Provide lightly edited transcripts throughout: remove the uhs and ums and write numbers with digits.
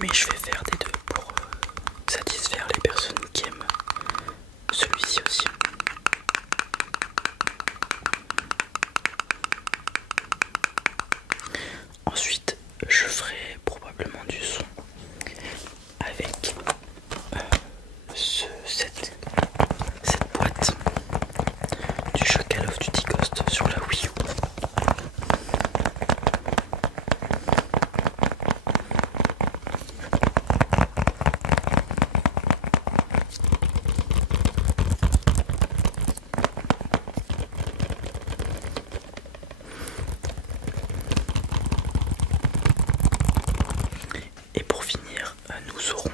mais je vais faire des deux pour satisfaire les personnes qui aiment celui-ci aussi. Ensuite, je ferai probablement du son avec cette boîte du jeu Call of Duty Ghost sur la Wii U. Et pour finir, nous aurons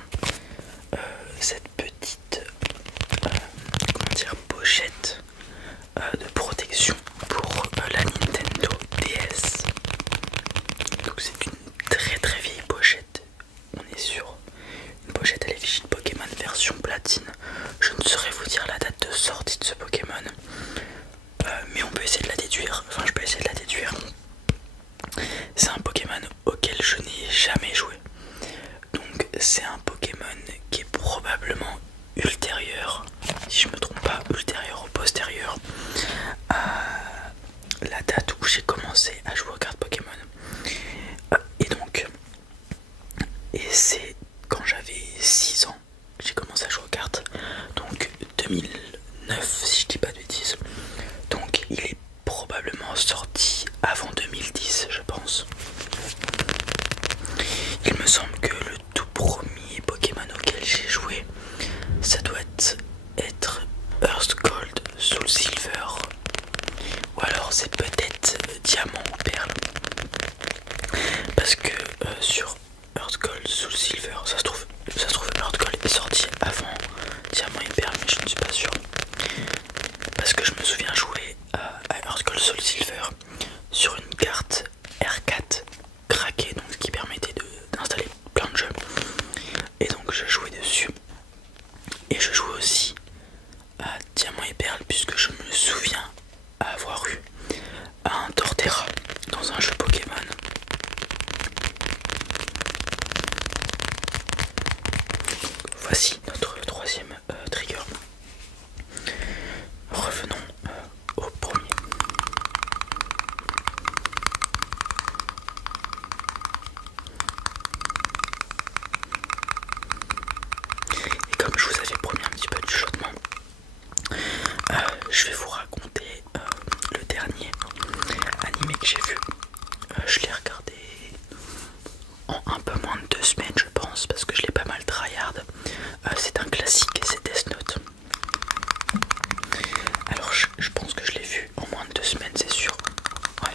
cette petite pochette de protection pour la Nintendo DS. Donc c'est une très très vieille pochette. On est sur une pochette à l'effigie de Pokémon version platine. Je ne saurais vous dire la date de sortie de ce Pokémon, mais on peut essayer de la déduire. Enfin, je peux essayer de la déduire. C'est un Pokémon auquel je n'ai jamais joué. Donc c'est un Pokémon qui est probablement ultérieur, si je me trompe pas, ultérieur ou postérieur à la date où j'ai commencé à jouer aux cartes Pokémon. Et c'est quand j'avais 6 ans que j'ai commencé à jouer aux cartes. Donc 2009 si je dis pas de bêtises. Donc il est probablement sorti avant 2010 je pense. Il me semble que le tout premier Pokémon auquel j'ai joué, ça doit être Earth Gold, Soul Silver, ou alors c'est peut-être Diamant ou Perle. Parce que sur Earth Gold, Soul Silver, ça se trouve Earth Gold est sorti avant Diamant et Perle, mais je ne suis pas sûr. Parce que je me souviens jouer à Earth Gold, Soul Silver sur une carte R4 craquée, donc ce qui permettait d'installer plein de jeux. Et donc je jouais dessus. Et je jouais aussi à Diamant et Perle, puisque je me souviens avoir eu un Torterra dans un jeu Pokémon. Voici notre troisième trigger. Revenons au premier. Et comme je vous avais promis un petit peu de chuchotement, je vais vous raconter le dernier animé que j'ai vu. Je l'ai regardé en un peu moins de 2 semaines je pense, parce que je l'ai pas mal tryhard. C'est un classique, c'est Death Note. Alors je pense que je l'ai vu en moins de 2 semaines, c'est sûr. Ouais.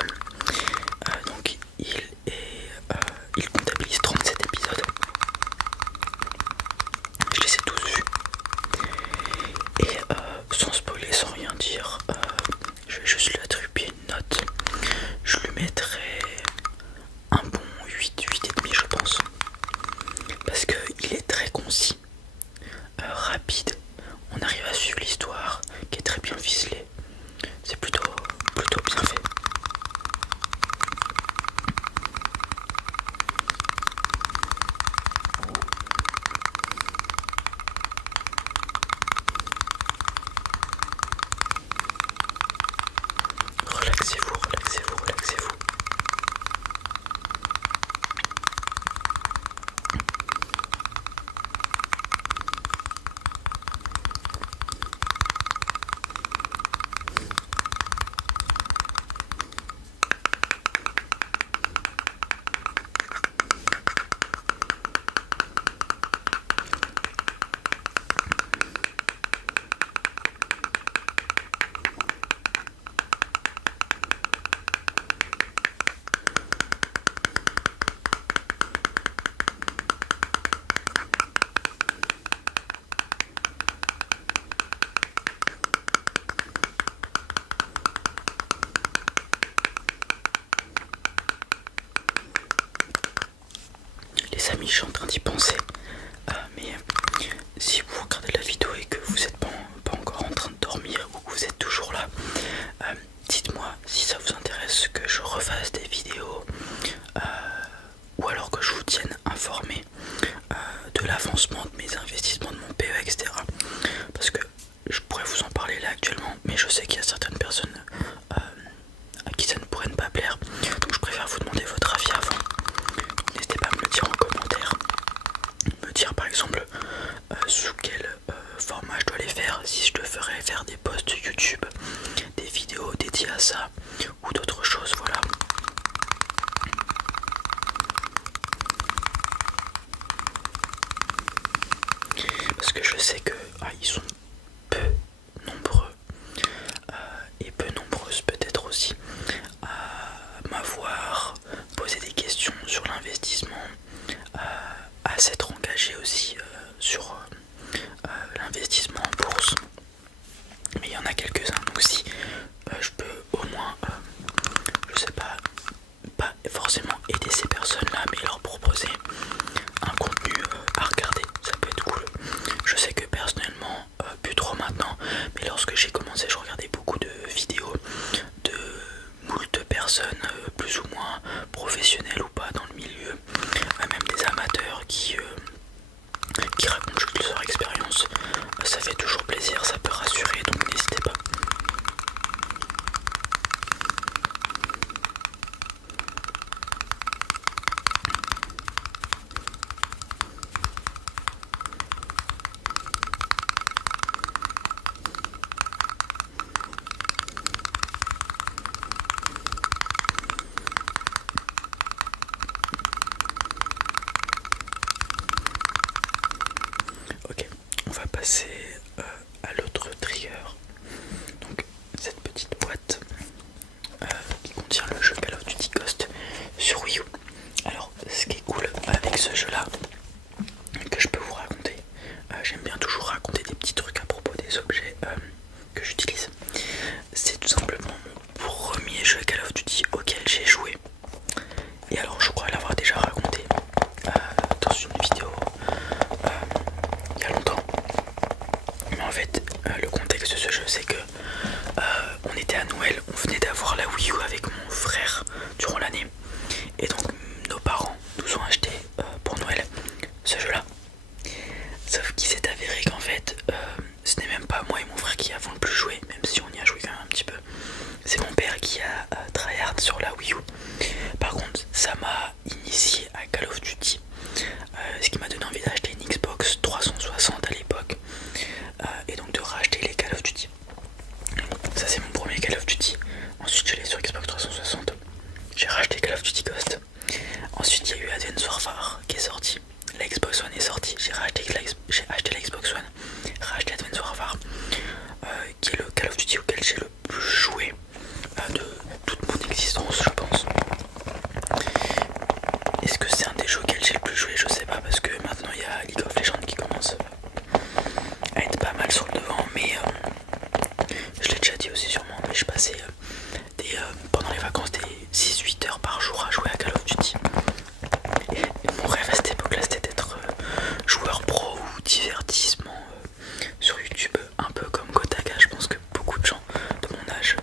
Donc il comptabilise 37 épisodes. Je les ai tous vus. Et sans spoiler, sans rien dire, je vais juste lui attribuer une note. Je lui mettrai un bon 8,5 je pense. Parce qu'il est très concis, rapide. On arrive à suivre l'histoire qui est très bien ficelée. C'est plutôt bien fait. Relaxez-vous, relaxez-vous, relaxez-vous. Les amis, je suis en train d'y penser. Mais si vous regardez la vidéo et que vous n'êtes pas encore en train de dormir ou que vous êtes toujours là, dites-moi si ça vous intéresse que je refasse des vidéos ou alors que je vous tienne informé l'avancement de mes investissements de mon PE, etc. Parce que je pourrais vous en parler là actuellement, mais je sais qu'il y a certaines personnes à qui ça ne pourrait ne pas plaire, donc je préfère vous demander votre avis avant. N'hésitez pas à me le dire en commentaire, me dire par exemple sous quel format je dois les faire, si je devrais faire des posts YouTube, des vidéos dédiées à ça ou d'autres choses, voilà. Parce que je sais que ils sont peu nombreux et peu nombreuses peut-être aussi à m'avoir posé des questions sur l'investissement, à s'être engagé aussi sur l'investissement en bourse. Mais il y en a quelques-uns, donc si je peux au moins, je sais pas forcément aider ces personnes-là, mais leur proposer un contenu à regarder, ça peut être cool. Je sais que personnellement, plus trop maintenant, mais lorsque j'ai commencé, je regardais beaucoup de vidéos de moult personnes, plus ou moins professionnelles ou pas dans le milieu, même des amateurs qui racontent juste leur expérience. Ça fait toujours plaisir, ça peut rassurer, donc n'hésitez pas. Ok, on va passer à l'autre trigger. Donc cette petite boîte qui contient le jeu Call of Duty Ghost sur Wii U. Alors ce qui est cool avec ce jeu là, que je peux vous raconter, j'aime bien toujours raconter des petits trucs à propos des objets que j'utilise. C'est tout simplement mon premier jeu Call of Duty auquel j'ai joué. Et alors je crois l'avoir déjà raconté dans une vidéo il y a longtemps. Mais en fait le contexte de ce jeu c'est que on était à Noël, on venait d'avoir la Wii U avec mon frère durant l'année. Et donc nos parents nous ont acheté pour Noël ce jeu là. Sauf qu'il s'est avéré qu'en fait ce n'est même pas moi et mon frère qui avons le plus joué, même si on y a joué quand même un petit peu. C'est mon père qui a tryhard sur la Wii U. Par contre ça m'a initié à Call of Duty, ce qui m'a donné envie d'acheter une Xbox 360 à l'époque et donc de racheter les Call of Duty. Ça c'est mon premier Call of Duty. Ensuite je l'ai sur Xbox 360. J'ai racheté Call of Duty Ghost. Ensuite il y a eu Advance Warfare qui est sorti. La Xbox One est sortie. J'ai acheté la Xbox One, racheté Advance Warfare, qui est le Call of Duty auquel j'ai le plus joué de toute mon existence, je pense. Est-ce que c'est un des jeux auxquels j'ai le plus joué? Je sais pas, parce que maintenant il y a League of Legends qui commence à être pas mal sur le devant, mais je l'ai déjà dit aussi sûrement, mais je passais pendant les vacances des 6-8 heures par jour à jouer à Call of Duty. Et mon rêve à cette époque là c'était d'être joueur pro ou divertissement sur YouTube, un peu comme Gotaga. Je pense que beaucoup de gens de mon âge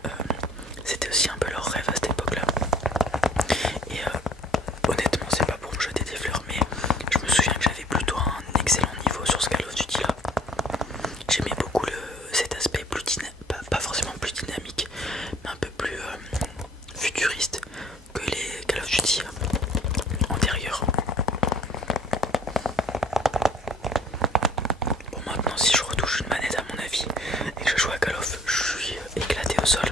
c'était aussi un peu leur rêve à cette époque là. Et honnêtement c'est pas pour me jeter des fleurs, mais je me souviens que j'avais plutôt un excellent niveau sur ce Call of Duty là. J'aimais beaucoup cet aspect plus pas forcément plus dynamique, mais un peu plus futuriste que les Call of Duty antérieurs. Bon, maintenant si je retouche une manette à mon avis et que je joue à Call of, je suis éclaté au sol.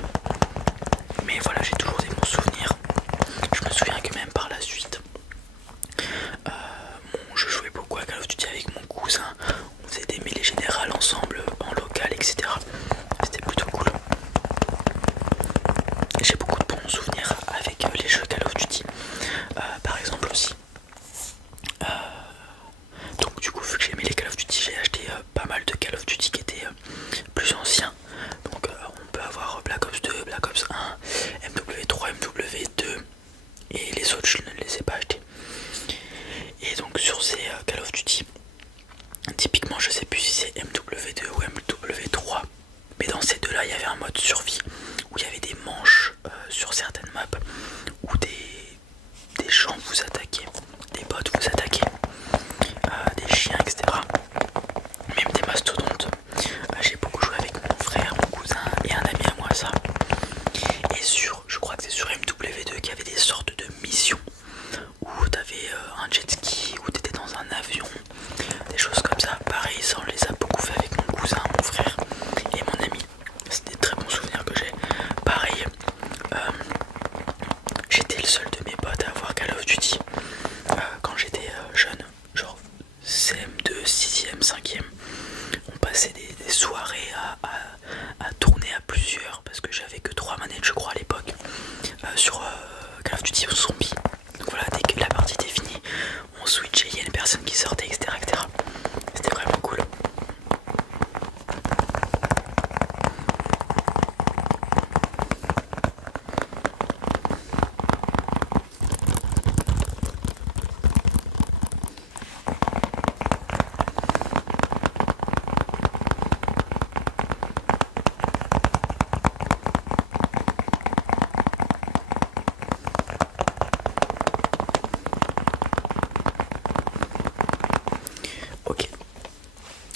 Mais voilà, j'ai toujours des bons souvenirs. Je me souviens que même par la suite je jouais beaucoup à Call of Duty avec mon cousin. On faisait des mêlées générales ensemble en local, etc. C'était plutôt cool. J'ai beaucoup de bons souvenirs avec les jeux Call of Duty. Par exemple aussi. Donc du coup, vu que j'aimais les Call of Duty, j'ai acheté pas mal de Call of Duty qui étaient plus anciens. Donc on peut avoir Black Ops 2, Black Ops 1, MW3, MW2 et les autres je ne les ai pas achetés. Et donc sur ces Call of Duty, typiquement je sais plus si c'est MW2 ou MW3, mais dans ces deux là il y avait un mode survie où il y avait des manches sur certaines maps où des gens vous attaquaient, des bots vous attaquaient, des chiens, etc. jet ski ou t'étais dans un avion, des choses comme ça. Pareil, ça on les a beaucoup fait avec mon cousin, mon frère et mon ami. C'est des très bons souvenirs que j'ai. Pareil, j'étais le seul de mes potes à avoir Call of Duty quand j'étais jeune, genre CM2, 6ème, 5ème. On passait des soirées à tourner à plusieurs parce que j'avais que 3 manettes je crois à l'époque sur Call of Duty Zombie. Donc voilà, dès que la partie était finie, on switchait, il y a une personne qui sortait, etc. etc. C'était vraiment cool. Ok,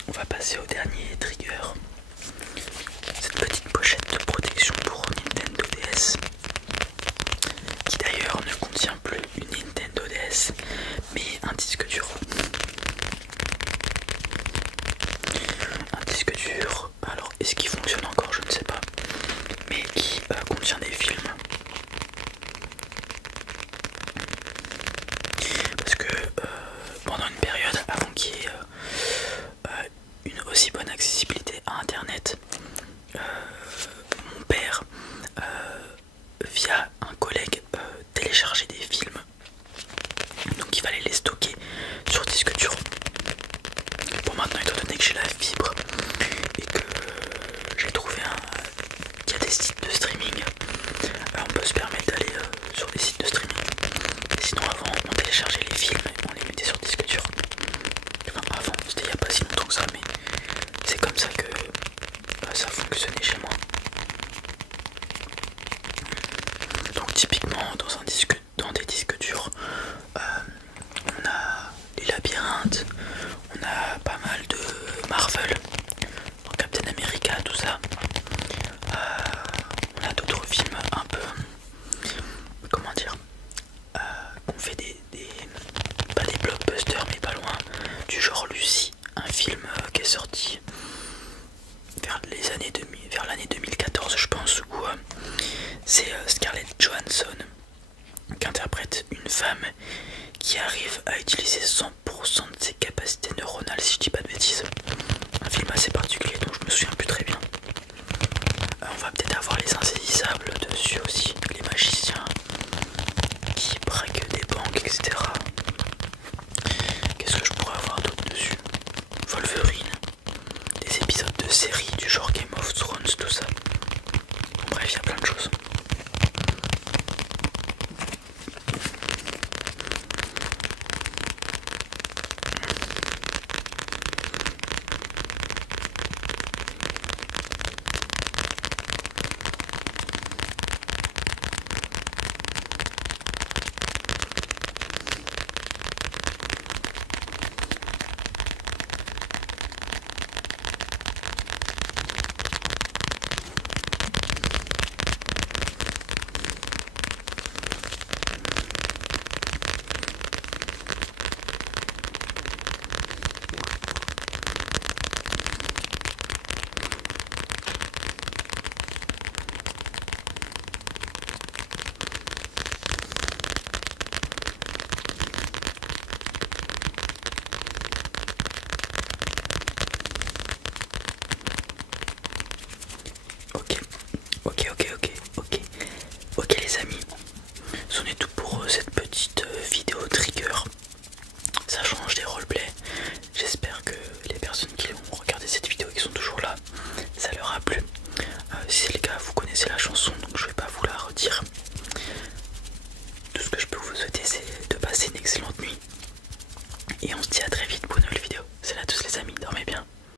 on va passer au dernier trigger. Cette petite pochette de protection pour Nintendo DS, qui d'ailleurs ne contient plus une Nintendo DS, mais un disque dur. Un disque dur, alors est-ce qu'il fonctionne encore? Je ne sais pas, mais qui contient des films. Parce que pendant une période, avant qu'il y ait une aussi bonne accessibilité à internet, mon père, via un collègue, téléchargeait des films, donc il fallait les stocker sur disque dur. Bon, maintenant, étant donné que j'ai la fibre et que j'ai trouvé qu'il y a des sites de streaming, on peut se permettre d'aller sur des sites de streaming. Sinon avant on téléchargeait les films et on les mettait sur disque dur. Enfin avant, c'était il n'y a pas si longtemps que ça, mais c'est comme ça que ça fonctionnait chez moi. Donc typiquement dans des disques durs, on a les labyrinthes, on a pas mal de Marvel, Captain America, tout ça. On a d'autres films un peu, comment dire, qu'on fait pas des blockbusters mais pas loin, du genre Lucie, un film qui est sorti vers l'année 2014 je pense, où c'est Scarlett Johansson qui interprète une femme qui arrive à utiliser 100% de ses capacités neuronales, si je dis pas de bêtises. Un film assez particulier dont je me souviens plus très bien. On va peut-être avoir les insaisissables dessus aussi, les magiciens qui braquent des banques, etc. Qu'est-ce que je pourrais avoir d'autre dessus? Wolverine, des épisodes de séries du genre Game of Thrones, tout ça. Bon, bref, il y a plein de choses. Ok les amis, c'en est tout pour cette petite vidéo trigger. Ça change des roleplays. J'espère que les personnes qui ont regardé cette vidéo et qui sont toujours là, ça leur a plu. Si c'est le cas, vous connaissez la chanson, donc je vais pas vous la redire. Tout ce que je peux vous souhaiter, c'est de passer une excellente nuit. Et on se dit à très